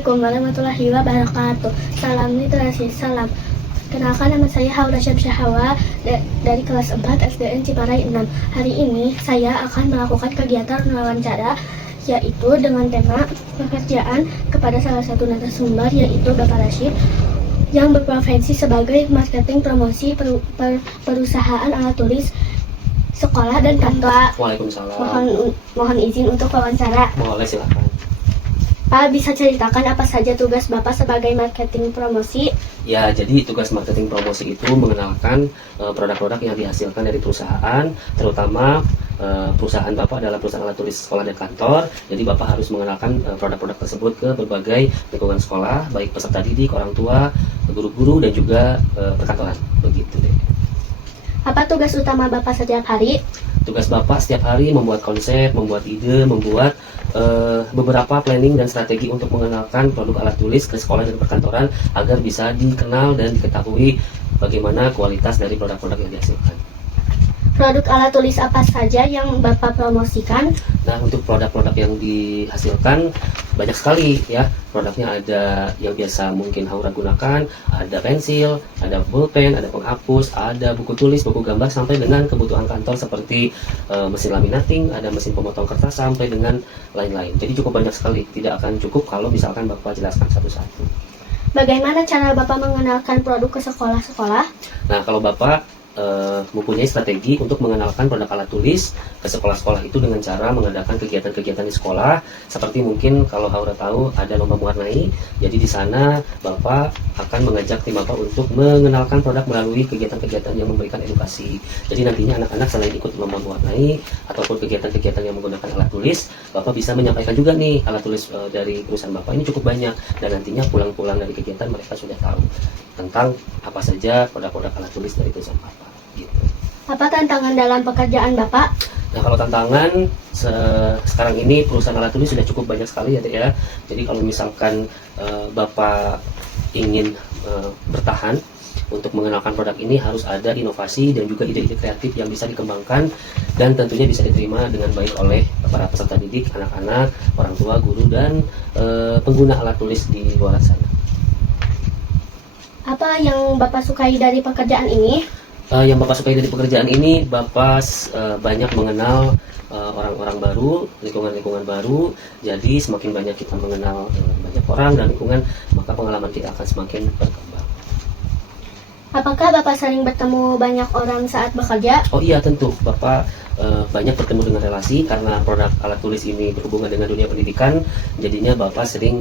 Assalamualaikum warahmatullahi wabarakatuh. Salam literasi, salam. Kenalkan, nama saya Haura Syamsyahawa dari kelas 4 SDN Ciparai 6. Hari ini saya akan melakukan kegiatan wawancara, yaitu dengan tema pekerjaan kepada salah satu narasumber, yaitu Bapak Rashid, yang berprofesi sebagai marketing promosi perusahaan alat tulis sekolah dan kantor. Waalaikumsalam. Mohon izin untuk wawancara. Boleh, silakan. Pak, bisa ceritakan apa saja tugas Bapak sebagai marketing promosi? Ya, jadi tugas marketing promosi itu mengenalkan produk-produk yang dihasilkan dari perusahaan, terutama perusahaan Bapak adalah perusahaan alat tulis sekolah dan kantor. Jadi Bapak harus mengenalkan produk-produk tersebut ke berbagai lingkungan sekolah, baik peserta didik, orang tua, guru-guru, dan juga perkantoran. Begitu deh. Apa tugas utama Bapak setiap hari? Tugas Bapak setiap hari membuat konsep, membuat ide, membuat beberapa planning dan strategi untuk mengenalkan produk alat tulis ke sekolah dan perkantoran agar bisa dikenal dan diketahui bagaimana kualitas dari produk-produk yang dihasilkan. Produk alat tulis apa saja yang Bapak promosikan? Nah, untuk produk-produk yang dihasilkan banyak sekali ya. Produknya ada yang biasa mungkin Haura gunakan, ada pensil, ada pulpen, ada penghapus, ada buku tulis, buku gambar, sampai dengan kebutuhan kantor seperti mesin laminating, ada mesin pemotong kertas, sampai dengan lain-lain. Jadi cukup banyak sekali, tidak akan cukup kalau misalkan Bapak jelaskan satu-satu. Bagaimana cara Bapak mengenalkan produk ke sekolah-sekolah? Nah, kalau Bapak mempunyai strategi untuk mengenalkan produk alat tulis ke sekolah-sekolah itu dengan cara mengadakan kegiatan-kegiatan di sekolah, seperti mungkin kalau Haura tahu ada lomba mewarnai. Jadi di sana Bapak akan mengajak tim Bapak untuk mengenalkan produk melalui kegiatan-kegiatan yang memberikan edukasi. Jadi nantinya anak-anak selain ikut lomba mewarnai ataupun kegiatan-kegiatan yang menggunakan alat tulis, Bapak bisa menyampaikan juga nih alat tulis dari perusahaan Bapak ini cukup banyak, dan nantinya pulang-pulang dari kegiatan mereka sudah tahu tentang apa saja produk-produk alat tulis dari perusahaan Bapak. Gitu. Apa tantangan dalam pekerjaan Bapak? Nah, kalau tantangan sekarang ini perusahaan alat tulis sudah cukup banyak sekali ya, Dek, ya. Jadi kalau misalkan Bapak ingin bertahan untuk mengenalkan produk ini, harus ada inovasi dan juga ide-ide kreatif yang bisa dikembangkan dan tentunya bisa diterima dengan baik oleh para peserta didik, anak-anak, orang tua, guru, dan pengguna alat tulis di luar sana. Apa yang Bapak sukai dari pekerjaan ini? Yang Bapak sukai dari pekerjaan ini, Bapak banyak mengenal orang-orang baru, lingkungan-lingkungan baru. Jadi semakin banyak kita mengenal banyak orang dan lingkungan, maka pengalaman kita akan semakin berkembang. Apakah Bapak sering bertemu banyak orang saat bekerja? Oh iya, tentu. Bapak banyak bertemu dengan relasi karena produk alat tulis ini berhubungan dengan dunia pendidikan. Jadinya Bapak sering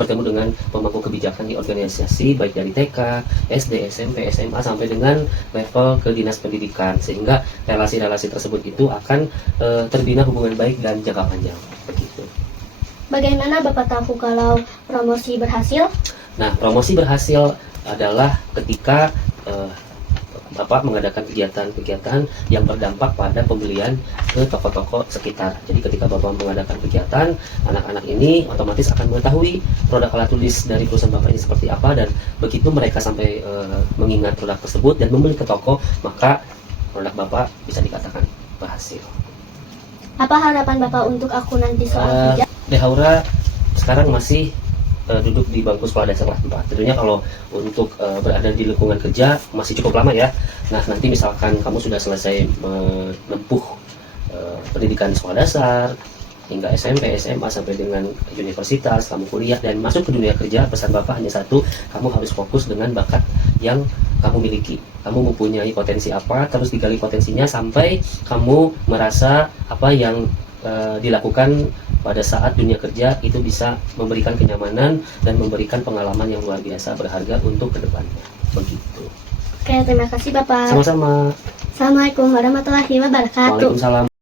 bertemu dengan pemangku kebijakan di organisasi, baik dari TK, SD, SMP, SMA, sampai dengan level ke dinas pendidikan, sehingga relasi-relasi tersebut itu akan terbina hubungan baik dan jangka panjang. Begitu. Bagaimana Bapak tahu kalau promosi berhasil? Nah, promosi berhasil adalah ketika Bapak mengadakan kegiatan-kegiatan yang berdampak pada pembelian ke toko-toko sekitar. Jadi ketika Bapak mengadakan kegiatan, anak-anak ini otomatis akan mengetahui produk alat tulis dari perusahaan Bapak ini seperti apa, dan begitu mereka sampai mengingat produk tersebut dan membeli ke toko, maka produk Bapak bisa dikatakan berhasil. Apa harapan Bapak untuk aku nanti soal kerja? Haura sekarang masih duduk di bangku sekolah dasar kelas 4. Tentunya kalau untuk berada di lingkungan kerja masih cukup lama ya. Nah, nanti misalkan kamu sudah selesai menempuh pendidikan sekolah dasar hingga SMP, SMA, sampai dengan universitas, kamu kuliah dan masuk ke dunia kerja, pesan Bapak hanya satu: kamu harus fokus dengan bakat yang kamu miliki. Kamu mempunyai potensi apa, terus digali potensinya sampai kamu merasa apa yang dilakukan pada saat dunia kerja itu bisa memberikan kenyamanan dan memberikan pengalaman yang luar biasa berharga untuk kedepannya. Begitu. Oke, terima kasih Bapak. Sama-sama. Assalamualaikum warahmatullahi wabarakatuh. Waalaikumsalam.